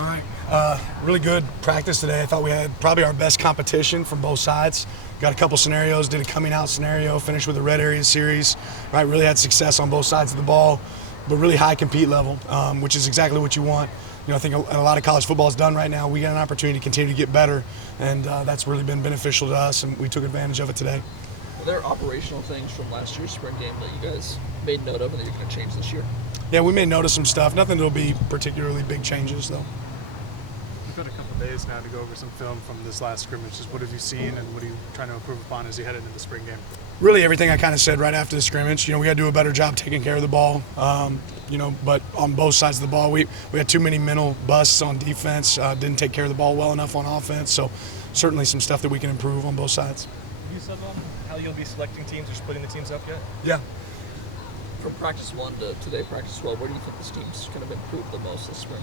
All right. Really good practice today. I thought we had probably our best competition from both sides. Got a couple scenarios, did a coming out scenario, finished with a red area series. Right, really had success on both sides of the ball, but really high compete level, which is exactly what you want. I think a lot of college football is done right now. We got an opportunity to continue to get better, and that's really been beneficial to us, and we took advantage of it today. Were there operational things from last year's spring game that you guys made note of and that you're going to change this year? Yeah, we made note of some stuff. Nothing that'll be particularly big changes, though. You've got a couple days now to go over some film from this last scrimmage. Just what have you seen, and what are you trying to improve upon as you head into the spring game? Really everything I kind of said right after the scrimmage. We got to do a better job taking care of the ball. But on both sides of the ball, we had too many mental busts on defense. Didn't take care of the ball well enough on offense. So certainly some stuff that we can improve on both sides. Have you settled on how you'll be selecting teams or splitting the teams up yet? Yeah. From practice 1 to today, practice 12, where do you think this team's kind of improved the most this spring?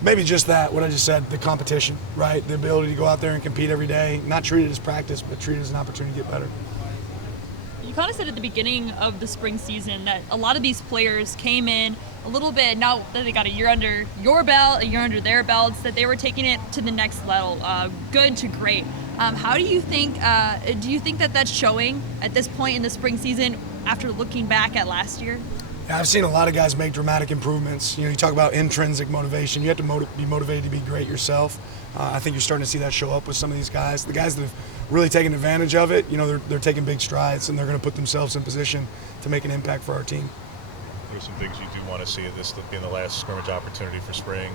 Maybe just that, what I just said, the competition, right? The ability to go out there and compete every day, not treat it as practice, but treat it as an opportunity to get better. You kind of said at the beginning of the spring season that a lot of these players came in a little bit, now that they got a year under your belt, a year under their belts, that they were taking it to the next level, good to great. How do you think that that's showing at this point in the spring season after looking back at last year? Yeah, I've seen a lot of guys make dramatic improvements. You talk about intrinsic motivation. You have to be motivated to be great yourself. I think you're starting to see that show up with some of these guys. The guys that have really taken advantage of it, they're taking big strides, and they're going to put themselves in position to make an impact for our team. There's some things you do want to see this being the last scrimmage opportunity for spring.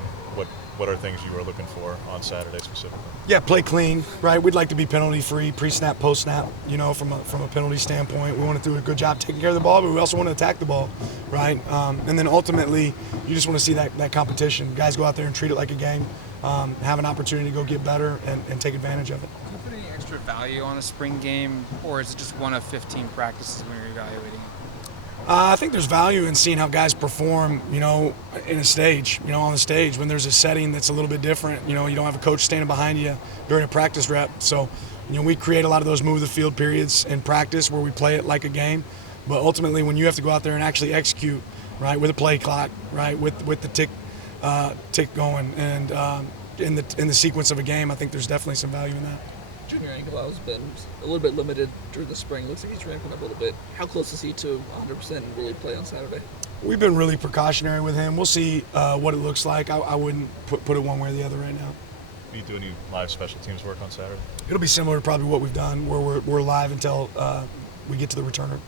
What are things you are looking for on Saturday specifically? Yeah, play clean, right? We'd like to be penalty-free, pre-snap, post-snap, from a penalty standpoint. We want to do a good job taking care of the ball, but we also want to attack the ball, right? And then ultimately, you just want to see that competition. Guys go out there and treat it like a game, have an opportunity to go get better and take advantage of it. Do you put any extra value on a spring game, or is it just one of 15 practices when you're evaluating it? I think there's value in seeing how guys perform, in a stage, on the stage when there's a setting that's a little bit different. You don't have a coach standing behind you during a practice rep. So, we create a lot of those move the field periods in practice where we play it like a game. But ultimately, when you have to go out there and actually execute, right, with a play clock, right, with the tick going, and in the sequence of a game, I think there's definitely some value in that. Junior Angelau has been a little bit limited during the spring. Looks like he's ramping up a little bit. How close is he to 100% and really play on Saturday? We've been really precautionary with him. We'll see what it looks like. I wouldn't put it one way or the other right now. Do you do any live special teams work on Saturday? It'll be similar to probably what we've done, where we're live until we get to the returner.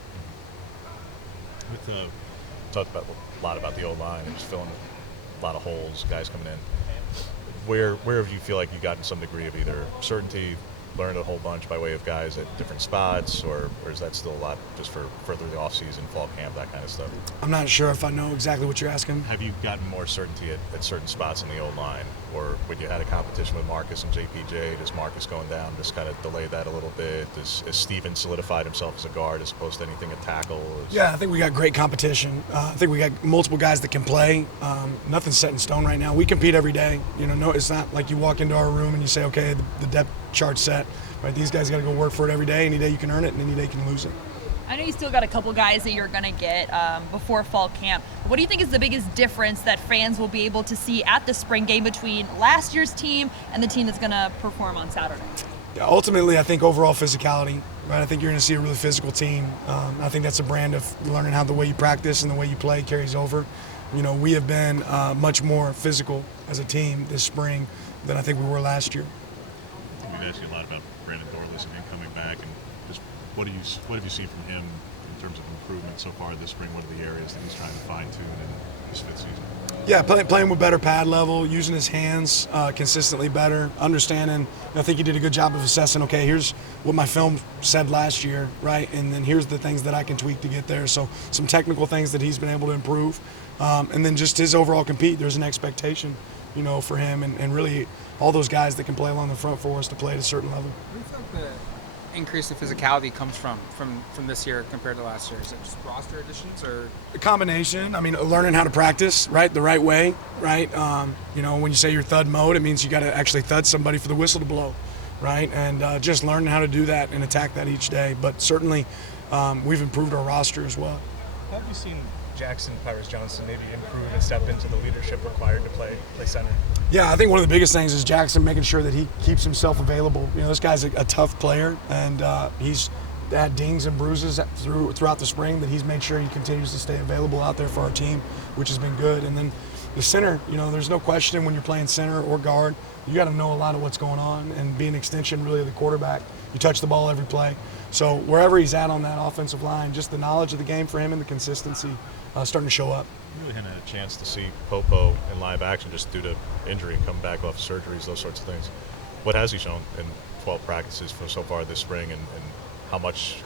Talked a lot about the O-line and just filling a lot of holes, guys coming in. Where have you feel like you gotten some degree of either certainty, learned a whole bunch by way of guys at different spots, or is that still a lot just for further the off-season, fall camp, that kind of stuff? I'm not sure if I know exactly what you're asking. Have you gotten more certainty at certain spots in the O-line, or when you had a competition with Marcus and JPJ, does Marcus going down just kind of delay that a little bit? Has Steven solidified himself as a guard as opposed to anything at tackle? Yeah, I think we got great competition. I think we got multiple guys that can play. Nothing's set in stone right now. We compete every day. No, it's not like you walk into our room and you say, okay, the depth chart's set. Right, these guys got to go work for it every day. Any day you can earn it, and any day you can lose it. I know you still got a couple guys that you're going to get before fall camp. What do you think is the biggest difference that fans will be able to see at the spring game between last year's team and the team that's going to perform on Saturday? Yeah, ultimately, I think overall physicality. Right, I think you're going to see a really physical team. I think that's a brand of learning how the way you practice and the way you play carries over. We have been much more physical as a team this spring than I think we were last year. We've asked you a lot about Brandon Dorless and him coming back, and just what have you seen from him in terms of improvement so far this spring? What are the areas that he's trying to fine-tune in his fifth season? Yeah, playing with better pad level, using his hands consistently better, understanding. I think he did a good job of assessing, okay, here's what my film said last year, right? And then here's the things that I can tweak to get there. So some technical things that he's been able to improve. And then just his overall compete, there's an expectation, for him and really all those guys that can play along the front for us to play at a certain level. Where do you think the increase in physicality comes from this year compared to last year? Is it just roster additions or? A combination. I mean, learning how to practice, right, the right way, right? When you say you're thud mode, it means you got to actually thud somebody for the whistle to blow, right? And just learning how to do that and attack that each day. But certainly, we've improved our roster as well. How have you seen Jackson Pyrus Johnson maybe improve and step into the leadership required to play center? Yeah, I think one of the biggest things is Jackson making sure that he keeps himself available. You know, this guy's a tough player, and he's had dings and bruises throughout the spring, that he's made sure he continues to stay available out there for our team, which has been good. And then the center, you know, there's no question when you're playing center or guard, you got to know a lot of what's going on and be an extension really of the quarterback. You touch the ball every play. So wherever he's at on that offensive line, just the knowledge of the game for him and the consistency starting to show up. You really hadn't had a chance to see Popo in live action just due to injury and coming back off surgeries, those sorts of things. What has he shown in 12 practices for so far this spring, and how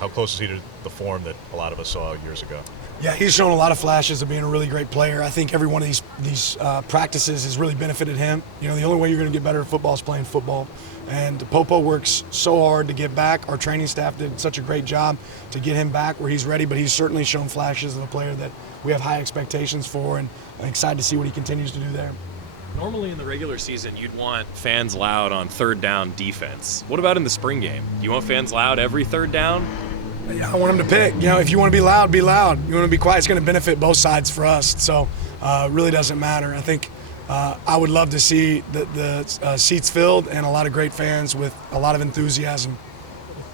close is he to the form that a lot of us saw years ago? Yeah, he's shown a lot of flashes of being a really great player. I think every one of these practices has really benefited him. You know, the only way you're going to get better at football is playing football. And Popo works so hard to get back. Our training staff did such a great job to get him back where he's ready, but he's certainly shown flashes of a player that we have high expectations for, and I'm excited to see what he continues to do there. Normally in the regular season, you'd want fans loud on third down defense. What about in the spring game? Do you want fans loud every third down? Yeah, I want him to pick. You know, if you want to be loud, be loud. You want to be quiet, it's going to benefit both sides for us. So it really doesn't matter. I think I would love to see the seats filled and a lot of great fans with a lot of enthusiasm.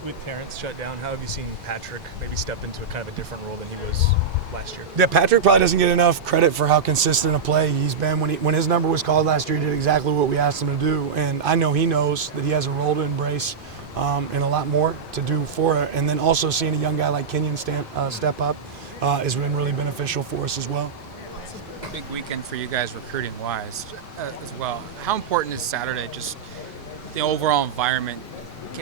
With Terrence shut down, how have you seen Patrick maybe step into a kind of a different role than he was last year? Yeah, Patrick probably doesn't get enough credit for how consistent a play he's been. When his number was called last year, he did exactly what we asked him to do. And I know he knows that he has a role to embrace and a lot more to do for it. And then also seeing a young guy like Kenyon step up has been really beneficial for us as well. It's a big weekend for you guys recruiting-wise as well. How important is Saturday, just the overall environment?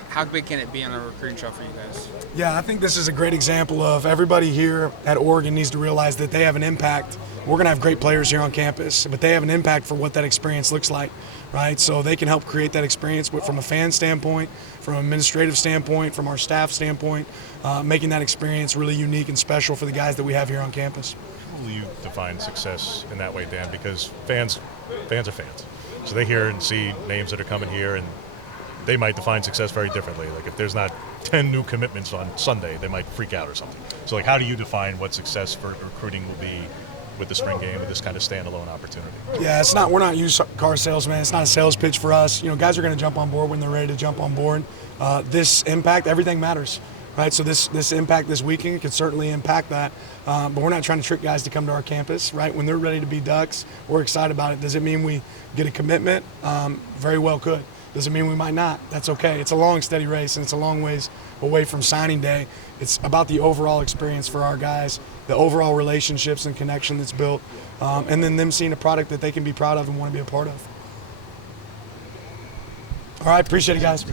How big can it be on a recruiting show for you guys? Yeah, I think this is a great example of everybody here at Oregon needs to realize that they have an impact. We're going to have great players here on campus, but they have an impact for what that experience looks like, right? So they can help create that experience from a fan standpoint, from an administrative standpoint, from our staff standpoint, making that experience really unique and special for the guys that we have here on campus. How will you define success in that way, Dan? Because fans are fans. So they hear and see names that are coming here, and they might define success very differently. Like if there's not 10 new commitments on Sunday, they might freak out or something. So like, how do you define what success for recruiting will be with the spring game, with this kind of standalone opportunity? Yeah, we're not used car salesmen. It's not a sales pitch for us. You know, guys are going to jump on board when they're ready to jump on board. This impact, everything matters, right? So this impact this weekend could certainly impact that. But we're not trying to trick guys to come to our campus, right? When they're ready to be Ducks, we're excited about it. Does it mean we get a commitment? Very well could. Does it mean we might not? That's okay. It's a long, steady race, and it's a long ways away from signing day. It's about the overall experience for our guys, the overall relationships and connection that's built, and then them seeing a product that they can be proud of and want to be a part of. All right, appreciate it, guys.